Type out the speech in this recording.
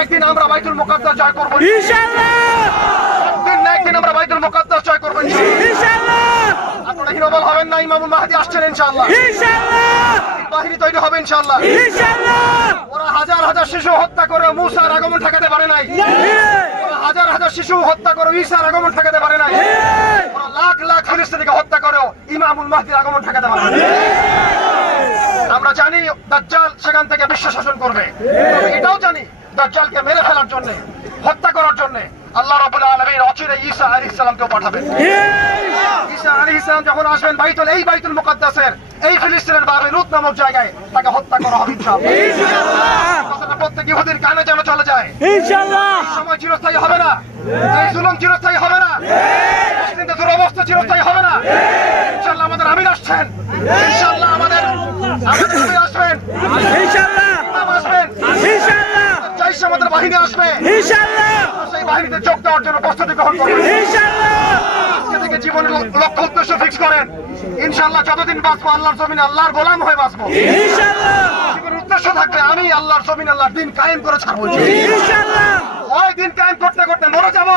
একদিন আমরা বাইতুল মুকাদ্দাস জয় করব ইনশাআল্লাহ একদিন না একদিন আমরা বাইতুল মুকাদ্দাস জয় করব ইনশাআল্লাহ আপনারা হীনবল হবেন না ইমামুল মাহদী আসছেন ইনশাআল্লাহ ইনশাআল্লাহ বাহিনী তৈরি হবে ইনশাআল্লাহ ইনশাআল্লাহ ওরা হাজার হাজার শিশু হত্যা করে মুসার আগমন ঠেকাতে পারে নাই ওরা হাজার হাজার শিশু হত্যা করে ঈসার আগমন ঠেকাতে পারে নাই ওরা লাখ লাখ ফিলিস্তিনিকে হত্যা করেও ইমামুল মাহদীর আগমন ঠেকাতে পারে না আমরা জানি দাজ্জাল সেখান থেকে বিশ্ব শাসন করবে তবে এটাও জানি দাজ্জালকে মেরে ফেলার জন্য হত্যা করার জন্য আল্লাহ রাব্বুল আলামিন অচিরে ঈসা আলাইহিস সালামকেও পাঠাবেন ঈসা আলাইহিস সালাম যখন আসবেন এই বাইতুল মুকাদ্দাসের এই ফিলিস্তিনের বাবেলুত নামক জায়গায় তাকে হত্যা করা হবে ইনশাআল্লাহ কথাটা প্রত্যেক ইহুদির কানে যেন চলে যায় ইনশাআল্লাহ এই সময় চিরস্থায়ী হবে না এই জুলুম চিরস্থায়ী হবে না মুসলিমদের দুরবস্থা চিরস্থায়ী হবে না ইনশাআল্লাহ আমাদের আমির আসছেন ইনশাআল্লাহ আমাদের আমির আসবেন ইনশাআল্লাহ ইমাম আসবেন ইনশাআল্লাহ জাইশ আমাদের বাহিনী আসবে ইনশাআল্লাহ সেই বাহিনীতে যোগ দেওয়ার জন্য প্রস্তুতি গ্রহণ করবেন ইনশাআল্লাহ আজকে থেকে জীবনের লক্ষ্য উদ্দেশ্য ফিক্স করেন ইনশাআল্লাহ যতদিন বাঁচবো আল্লাহর জমিনে আল্লাহর গোলাম হয়ে বাঁচবো ইনশাআল্লাহ জীবনের উদ্দেশ্য থাকবে আমি আল্লাহর জমিনে আল্লাহর দিন কায়েম করে ছাড়বো ইনশাআল্লাহ ওই দিন কায়েম করতে করতে মরে যাবো